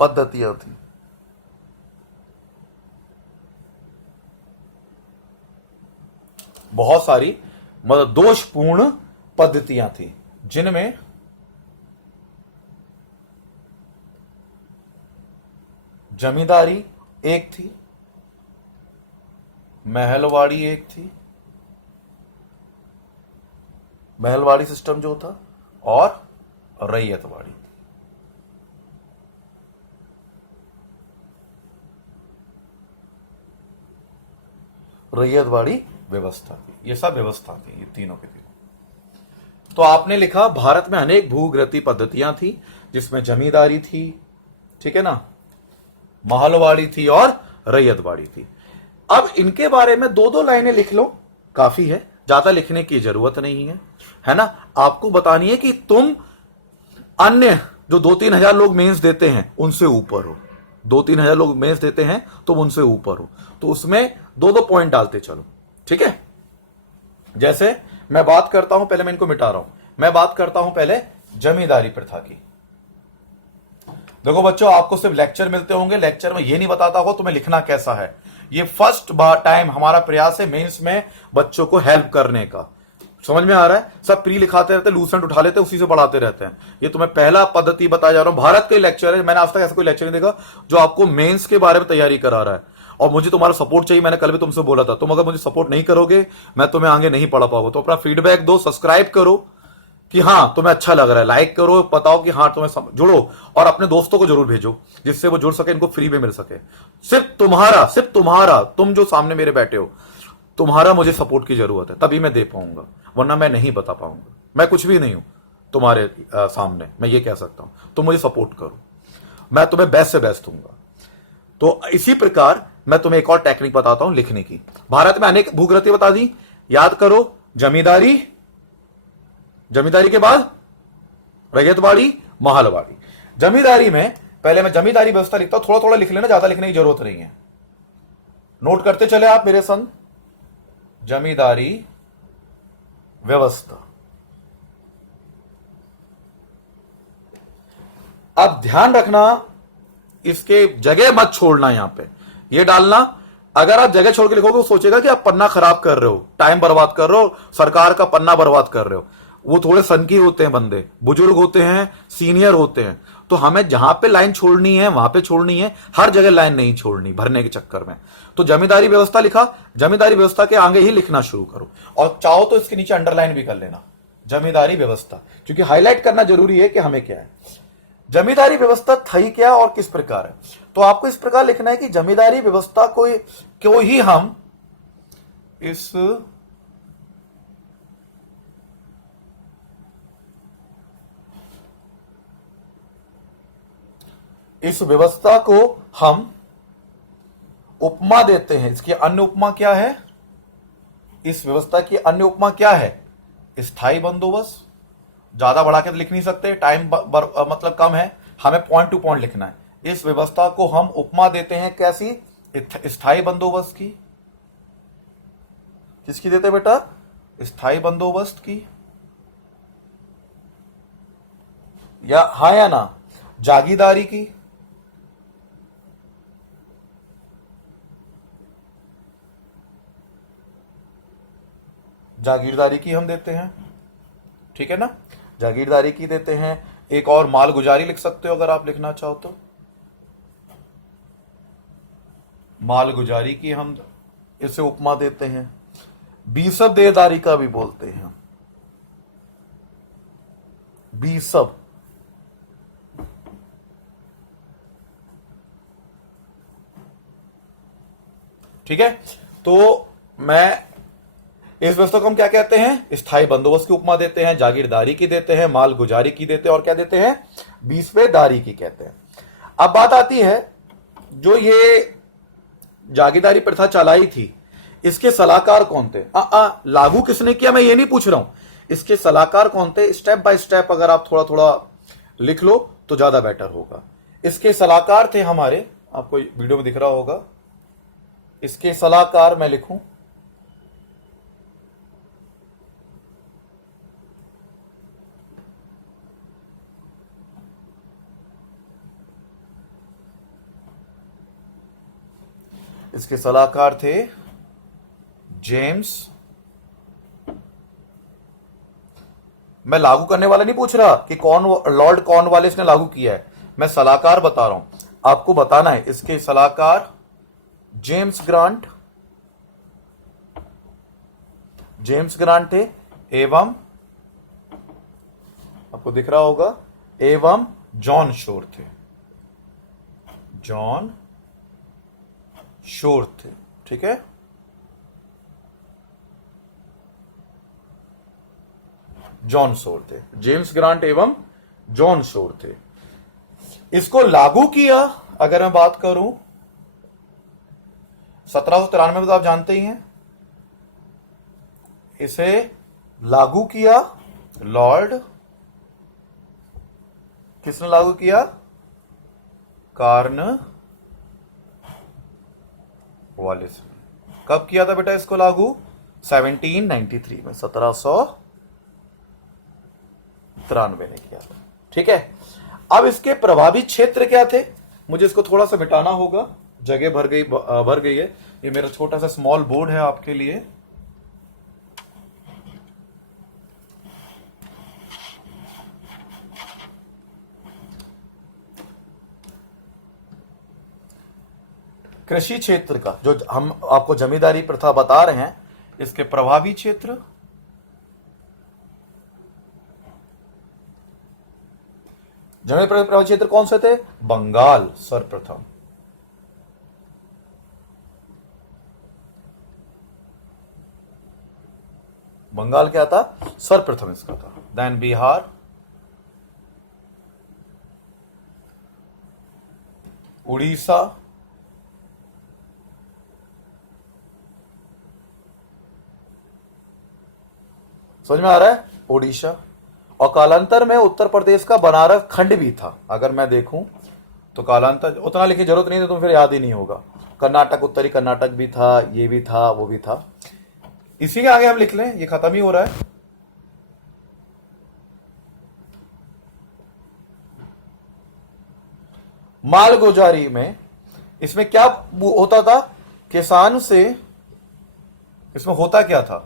पद्धतियां थी, बहुत सारी मतलब दोषपूर्ण पद्धतियां थी, जिनमें जमींदारी एक थी, महलवाड़ी एक थी, महलवाड़ी सिस्टम जो था, और रैयतवाड़ी। रैयतवाड़ी व्यवस्था थी। ये सब व्यवस्था थी, ये तीनों के तीनों। तो आपने लिखा भारत में अनेक भूगृति पद्धतियां थी, जिसमें जमींदारी थी, ठीक है ना, महलवाड़ी थी और रैयतवाड़ी थी। अब इनके बारे में दो दो लाइनें लिख लो, काफी है, ज्यादा लिखने की जरूरत नहीं है ना। आपको बतानी है कि तुम अन्य जो 2-3 हजार लोग मेंस देते हैं उनसे ऊपर हो, 2-3 हजार लोग मेंस देते हैं तो उनसे ऊपर हो, तो उसमें दो दो पॉइंट डालते चलो, ठीक है। जैसे मैं बात करता हूं, पहले मैं इनको मिटा रहा हूं, मैं बात करता हूं पहले जमींदारी प्रथा की। देखो बच्चों, आपको सिर्फ लेक्चर मिलते होंगे, लेक्चर में ये नहीं बताता हो तुम्हें लिखना कैसा है। ये फर्स्ट टाइम हमारा प्रयास है मेंस में बच्चों को हेल्प करने का। समझ में आ रहा है? सब प्री लिखाते रहते, लूसेंट उठा लेते, उसी से पढ़ाते रहते हैं। ये तुम्हें पहला पद्धति बताया जा रहा हूं, भारत का लेक्चर है। मैंने आज तक ऐसा कोई लेक्चर नहीं देखा जो आपको मेंस के बारे में तैयारी करा रहा है। और मुझे तुम्हारा सपोर्ट चाहिए, मैंने कल भी तुमसे बोला था, तुम अगर मुझे सपोर्ट नहीं करोगे मैं तुम्हें आगे नहीं पढ़ा पाऊंगा। तो अपना फीडबैक दो, सब्सक्राइब करो कि हाँ तुम्हें अच्छा लग रहा है, लाइक करो, बताओ कि हाँ तुम्हें जुड़ो, और अपने दोस्तों को जरूर भेजो जिससे वो जुड़ सके, इनको फ्री में मिल सके। सिर्फ तुम्हारा तुम जो सामने मेरे बैठे हो, तुम्हारा मुझे सपोर्ट की जरूरत है, तभी मैं दे पाऊंगा, वरना मैं नहीं बता पाऊंगा। मैं कुछ भी नहीं हूं तुम्हारे सामने, मैं ये कह सकता हूं तुम मुझे सपोर्ट करो, मैं तुम्हें बेस्ट से बेस्ट दूंगा। तो इसी प्रकार मैं तुम्हें एक और टेक्निक बताता हूं लिखने की। भारत में अनेक भूगृति बता दी, याद करो, जमींदारी, जमींदारी के बाद रैयतवाड़ी, महलवाड़ी। जमींदारी में पहले मैं जमींदारी व्यवस्था लिखता हूं, थोड़ा थोड़ा लिख लेना, ज्यादा लिखने की जरूरत नहीं है, नोट करते चले आप मेरे संग। जमींदारी व्यवस्था। अब ध्यान रखना, इसके जगह मत छोड़ना, यहां पे ये डालना। अगर आप जगह छोड़ के लिखोगे वो सोचेगा कि आप पन्ना खराब कर रहे हो, टाइम बर्बाद कर रहे हो, सरकार का पन्ना बर्बाद कर रहे हो। वो थोड़े सनकी होते हैं बंदे, बुजुर्ग होते हैं, सीनियर होते हैं, तो हमें जहां पे लाइन छोड़नी है वहां पे छोड़नी है, हर जगह लाइन नहीं छोड़नी भरने के चक्कर में। तो जमींदारी व्यवस्था लिखा, जमींदारी व्यवस्था के आगे ही लिखना शुरू करो, और चाहो तो इसके नीचे अंडरलाइन भी कर लेना, जमींदारी व्यवस्था, क्योंकि हाईलाइट करना जरूरी है कि हमें क्या है, जमींदारी व्यवस्था थी क्या और किस प्रकार है। तो आपको इस प्रकार लिखना है कि जमींदारी व्यवस्था को क्यों ही हम इस व्यवस्था को हम उपमा देते हैं। इसकी अन्य उपमा क्या है? इस व्यवस्था की अन्य उपमा क्या है? स्थायी बंदोबस्त। ज्यादा बढ़ा के तो लिख नहीं सकते, टाइम मतलब कम है, हमें पॉइंट टू पॉइंट लिखना है। इस व्यवस्था को हम उपमा देते हैं कैसी? स्थायी बंदोबस्त की। किसकी देते बेटा? स्थायी बंदोबस्त की, या हाँ या ना? जागीरदारी की, जागीरदारी की हम देते हैं, ठीक है ना, जागीरदारी की देते हैं। एक और मालगुजारी लिख सकते हो अगर आप लिखना चाहो तो, मालगुजारी की हम इसे उपमा देते हैं। बीसब देदारी का भी बोलते हैं, बीसब, ठीक है। तो मैं इस व्यवस्था को हम क्या कहते हैं? स्थायी बंदोबस्त की उपमा देते हैं, जागीरदारी की देते हैं, मालगुजारी की देते हैं, और क्या देते हैं? बीसवेदारी की कहते हैं। अब बात आती है, जो ये जागीरदारी प्रथा चलाई थी, इसके सलाहकार कौन थे? लागू किसने किया मैं ये नहीं पूछ रहा हूं, इसके सलाहकार कौन थे? स्टेप बाय स्टेप अगर आप थोड़ा थोड़ा लिख लो तो ज्यादा बेटर होगा। इसके सलाहकार थे हमारे, आपको वीडियो में दिख रहा होगा, इसके सलाहकार मैं लिखूं, इसके सलाहकार थे जेम्स। मैं लागू करने वाला नहीं पूछ रहा कि कौन लॉर्ड कॉर्नवालिस ने लागू किया है, मैं सलाहकार बता रहा हूं, आपको बताना है। इसके सलाहकार जेम्स ग्रांट, जेम्स ग्रांट थे, एवं आपको दिख रहा होगा, एवं जॉन शोर थे, जॉन शोर थे, ठीक है। जॉन शोर थे, जेम्स ग्रांट एवं जॉन शोर थे। इसको लागू किया अगर मैं बात करूं 1793 में, तो आप जानते ही हैं। इसे लागू किया लॉर्ड, किसने लागू किया? कॉर्नवालिस ने। कब किया था बेटा इसको लागू? 1793 में, 1793 में किया था। ठीक है, अब इसके प्रभावी क्षेत्र क्या थे? मुझे इसको थोड़ा सा मिटाना होगा, जगह भर गई है। ये मेरा छोटा सा स्मॉल बोर्ड है आपके लिए। कृषि क्षेत्र का जो हम आपको जमींदारी प्रथा बता रहे हैं, इसके प्रभावी क्षेत्र, जमींदारी प्रभावी क्षेत्र कौन से थे? बंगाल सर्वप्रथम। बंगाल क्या था? सर्वप्रथम इसका था। देन बिहार, उड़ीसा, समझ में आ रहा है? ओडिशा, और कालांतर में उत्तर प्रदेश का बनारस खंड भी था। अगर मैं देखूं तो कालांतर उतना लिखने की जरूरत नहीं है, तो फिर याद ही नहीं होगा। कर्नाटक, उत्तरी कर्नाटक भी था, ये भी था, वो भी था। इसी के आगे हम लिख लें, ये खत्म ही हो रहा है। मालगुजारी में इसमें क्या होता था? किसान से, इसमें होता क्या था?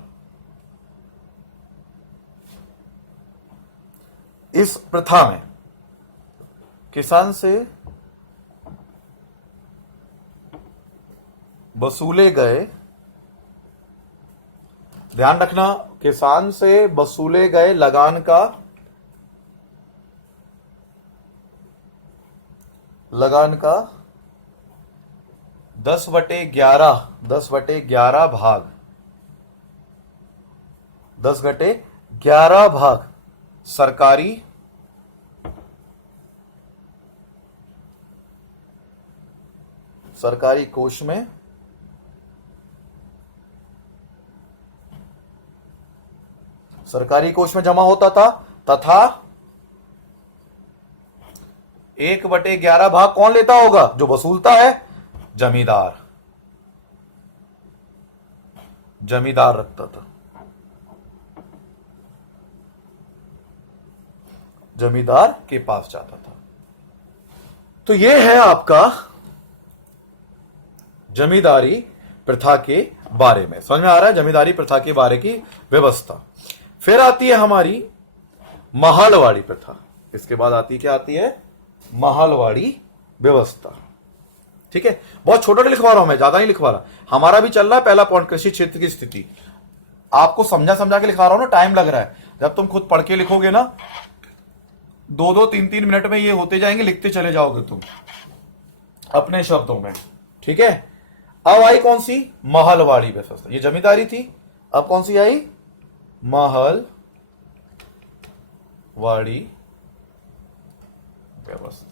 इस प्रथा में किसान से वसूले गए, ध्यान रखना, किसान से वसूले गए लगान का 10/11 भाग, 10/11 भाग सरकारी कोष में जमा होता था, तथा 1/11 भाग कौन लेता होगा? जो वसूलता है, जमींदार रखता था, जमींदार के पास जाता था। तो यह है आपका जमींदारी प्रथा के बारे में। समझ में आ रहा है? जमींदारी प्रथा के बारे की व्यवस्था। फिर आती है हमारी महलवाड़ी प्रथा। इसके बाद आती क्या आती है? महलवाड़ी व्यवस्था। ठीक है, बहुत छोटा लिखवा रहा हूं मैं, ज्यादा नहीं लिखवा रहा। हमारा भी चल रहा है पहला पॉइंट, कृषि क्षेत्र की स्थिति। आपको समझा के लिखा रहा हूं ना, टाइम लग रहा है। जब तुम खुद पढ़ के लिखोगे ना, 2-2, 3-3 मिनट में ये होते जाएंगे, लिखते चले जाओगे तुम अपने शब्दों में। ठीक है, अब आई कौन सी? महलवाड़ी व्यवस्था। ये जमींदारी थी, अब कौन सी आई? महलवाड़ी व्यवस्था।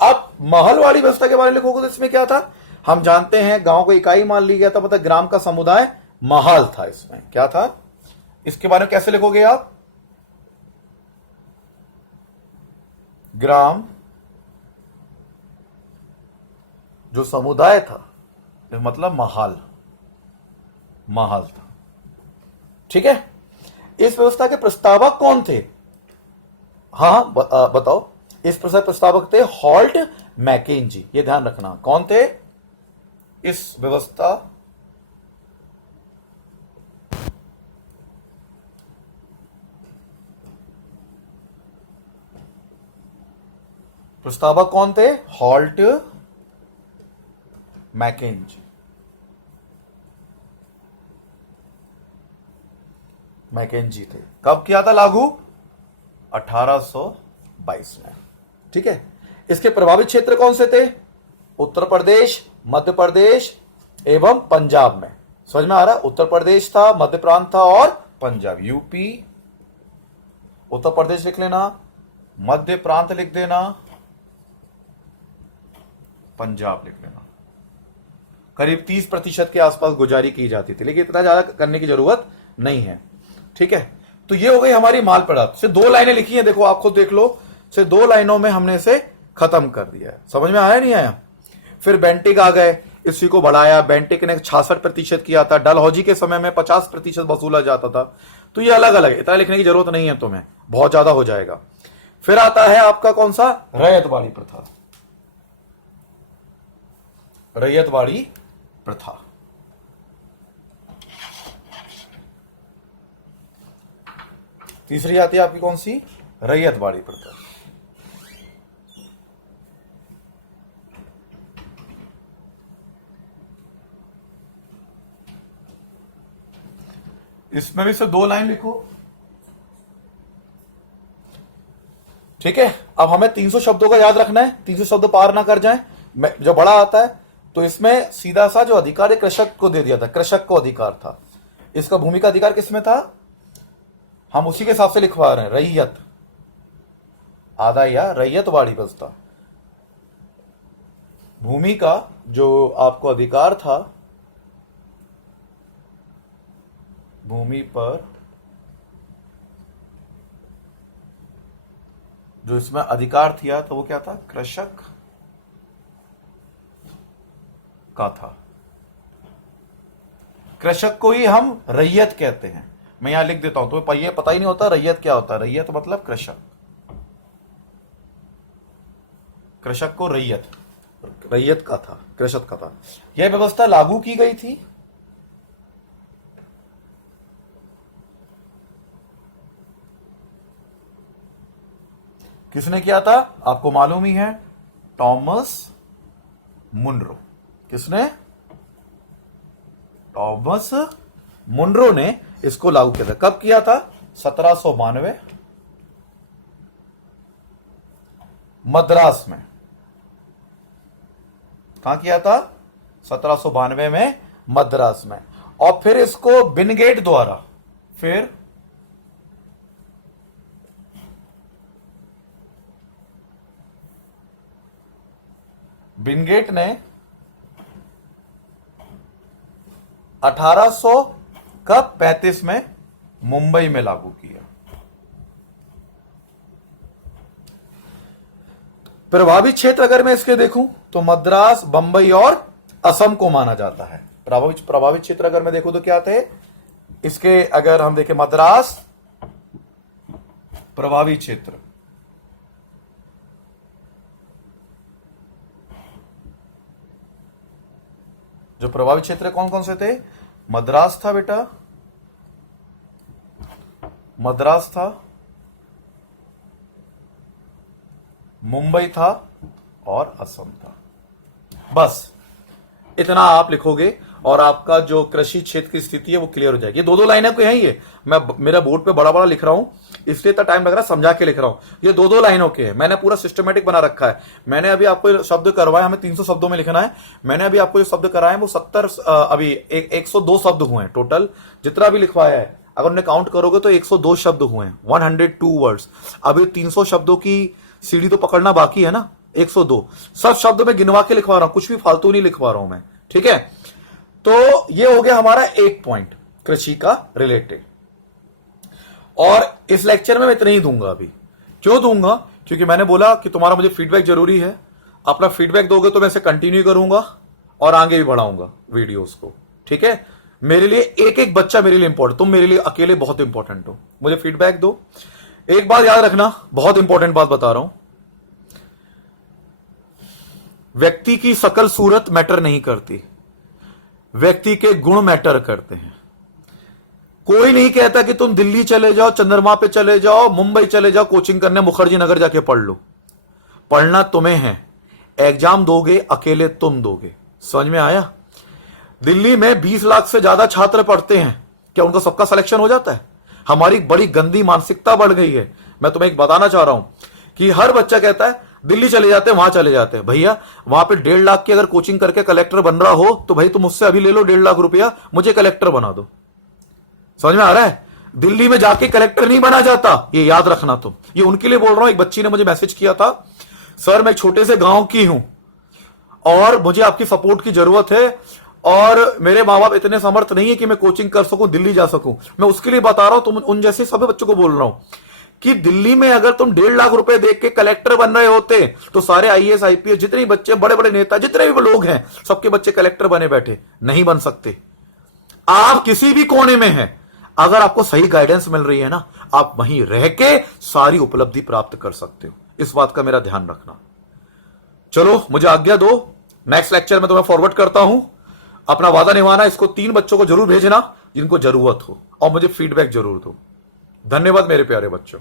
अब महलवाड़ी व्यवस्था के बारे में लिखोगे तो इसमें क्या था? हम जानते हैं गांव को इकाई मान ली गया था, मतलब ग्राम का समुदाय महल था। इसमें क्या था? इसके बारे में कैसे लिखोगे आप? ग्राम जो समुदाय था, मतलब महल था। ठीक है, इस व्यवस्था के प्रस्तावक कौन थे? हाँ, बताओ। इस प्रस्तावक थे हॉल्ट मैकेंजी। ये ध्यान रखना, कौन थे इस व्यवस्था प्रस्तावक कौन थे? हॉल्ट मैकेंजी थे। कब किया था लागू? 1822 में। ठीक है, इसके प्रभावित क्षेत्र कौन से थे? उत्तर प्रदेश, मध्य प्रदेश एवं पंजाब में। समझ में आ रहा है? उत्तर प्रदेश था, मध्य प्रांत था और पंजाब। यूपी, उत्तर प्रदेश लिख लेना, मध्य प्रांत लिख देना, पंजाब लिख लेना। करीब 30% के आसपास गुजारी की जाती थी, लेकिन इतना ज्यादा करने की जरूरत नहीं है। ठीक है, तो ये हो गई हमारी माल पड़ात। सिर्फ 2 लाइनें लिखी हैं, देखो आप खुद देख लो, सिर्फ 2 लाइनों में हमने इसे खत्म कर दिया है। समझ में आया नहीं आया? फिर बेंटिक आ गए, इसी को बढ़ाया। बेंटिक ने 66% किया था, डलहौजी के समय में 50% वसूला जाता था। तो ये अलग अलग, इतना लिखने की जरूरत नहीं है तुम्हें, बहुत ज्यादा हो जाएगा। फिर आता है आपका कौन सा? रैयतवाड़ी प्रथा। रैयतवाड़ी प्रथा, तीसरी आती है आपकी कौन सी? रैयतवाड़ी प्रथा। इसमें भी से 2 लाइन लिखो। ठीक है, अब हमें 300 शब्दों का याद रखना है, 300 शब्द पार ना कर जाए। जो बड़ा आता है तो इसमें सीधा सा जो अधिकार है कृषक को दे दिया था, कृषक को अधिकार था। इसका भूमि का अधिकार किसमें था? हम उसी के हिसाब से लिखवा रहे हैं, रैयत आधा या रैयतवाड़ी बसता। भूमि का जो आपको अधिकार था, भूमि पर जो इसमें अधिकार था तो वो क्या था? कृषक का था। कृषक को ही हम रैयत कहते हैं। मैं यहां लिख देता हूं, तो ये पता ही नहीं होता रैयत क्या होता है। रैयत मतलब कृषक, कृषक को रैयत, रैयत का था, कृषक का था। यह व्यवस्था लागू की गई थी किसने किया था? आपको मालूम ही है, टॉमस मुनरो। किसने? टॉमस मुनरो ने इसको लागू किया था। कब किया था? 1792 मद्रास में। कहां किया था? 1792 में मद्रास में। और फिर इसको विनगेट द्वारा, फिर विनगेट ने 1835 में मुंबई में लागू किया। प्रभावित क्षेत्र अगर मैं इसके देखूं तो मद्रास, बंबई और असम को माना जाता है। प्रभावित क्षेत्र अगर मैं देखूं तो क्या थे इसके? अगर हम देखें, मद्रास प्रभावित क्षेत्र, जो प्रभावित क्षेत्र कौन कौन से थे? मद्रास था बेटा, मद्रास था, मुंबई था और असम था। बस इतना आप लिखोगे और आपका जो कृषि क्षेत्र की स्थिति है वो क्लियर हो जाएगी। ये 2 लाइनें को हैं, ये मैं मेरा बोर्ड पे बड़ा बड़ा लिख रहा हूं, इसलिए इतना टाइम लग रहा है, समझा के लिख रहा हूं। ये 2 लाइनों के हैं, मैंने पूरा सिस्टमेटिक बना रखा है। मैंने अभी आपको शब्द करवाए, हमें 300 शब्दों में लिखना है। मैंने अभी आपको जो शब्द कराए वो 70 अभी 102 शब्द हुए हैं टोटल, जितना भी लिखवाया है। अगर उन्हें काउंट करोगे तो 102 शब्द हुए हैं, 102 वर्ड्स। अभी 300 शब्दों की सीढ़ी तो पकड़ना बाकी है ना। 102 सब शब्द में गिनवा के लिखवा रहा हूं, कुछ भी फालतू नहीं लिखवा रहा हूं मैं। ठीक है, तो ये हो गया हमारा एक पॉइंट कृषि का रिलेटेड। और इस लेक्चर में मैं इतना ही दूंगा। अभी क्यों दूंगा? क्योंकि मैंने बोला कि तुम्हारा मुझे फीडबैक जरूरी है। अपना फीडबैक दोगे तो मैं इसे कंटिन्यू करूंगा और आगे भी बढ़ाऊंगा वीडियोस को। ठीक है, मेरे लिए एक एक बच्चा मेरे लिए इंपॉर्टेंट, तुम मेरे लिए अकेले बहुत इंपॉर्टेंट हो। मुझे फीडबैक दो। एक बात याद रखना, बहुत इंपॉर्टेंट बात बता रहा हूं, व्यक्ति की शकल सूरत मैटर नहीं करती, व्यक्ति के गुण मैटर करते हैं। कोई नहीं कहता कि तुम दिल्ली चले जाओ, चंद्रमा पे चले जाओ, मुंबई चले जाओ कोचिंग करने, मुखर्जी नगर जाके पढ़ लो। पढ़ना तुम्हें है, एग्जाम दोगे अकेले तुम दोगे। समझ में आया? दिल्ली में 20 लाख से ज्यादा छात्र पढ़ते हैं, क्या उनका सबका सिलेक्शन हो जाता है? हमारी बड़ी गंदी मानसिकता बढ़ गई है। मैं तुम्हें एक बताना चाह रहा हूं कि हर बच्चा कहता है दिल्ली चले जाते हैं, वहां चले जाते हैं। भैया वहां पे 1.5 लाख की अगर कोचिंग करके कलेक्टर बन रहा हो तो भाई तुम मुझसे अभी ले लो 1.5 लाख रुपया, मुझे कलेक्टर बना दो। समझ में आ रहा है? दिल्ली में जाके कलेक्टर नहीं बना जाता, ये याद रखना तुम। ये उनके लिए बोल रहा हूं। एक बच्ची ने मुझे मैसेज किया था, सर मैं एक छोटे से गांव की हूं और मुझे आपकी सपोर्ट की जरूरत है और मेरे माँ बाप इतने समर्थ नहीं है कि मैं कोचिंग कर सकूं, दिल्ली जा सकूं। मैं उसके लिए बता रहा हूं, तुम उन जैसे सभी बच्चों को बोल रहा हूं कि दिल्ली में अगर तुम 1.5 लाख रुपए देख के कलेक्टर बन रहे होते तो सारे आईएएस आईपीएस जितने बच्चे, बड़े बड़े नेता जितने भी लोग हैं, सबके बच्चे कलेक्टर बने बैठे। नहीं बन सकते। आप किसी भी कोने में हैं, अगर आपको सही गाइडेंस मिल रही है ना, आप वहीं रह के सारी उपलब्धि प्राप्त कर सकते हो। इस बात का मेरा ध्यान रखना। चलो मुझे आज्ञा दो, नेक्स्ट लेक्चर में तुम्हें फॉरवर्ड करता हूं। अपना वादा निभाना, इसको 3 बच्चों को जरूर भेजना जिनको जरूरत हो और मुझे फीडबैक जरूर दो। धन्यवाद मेरे प्यारे बच्चों।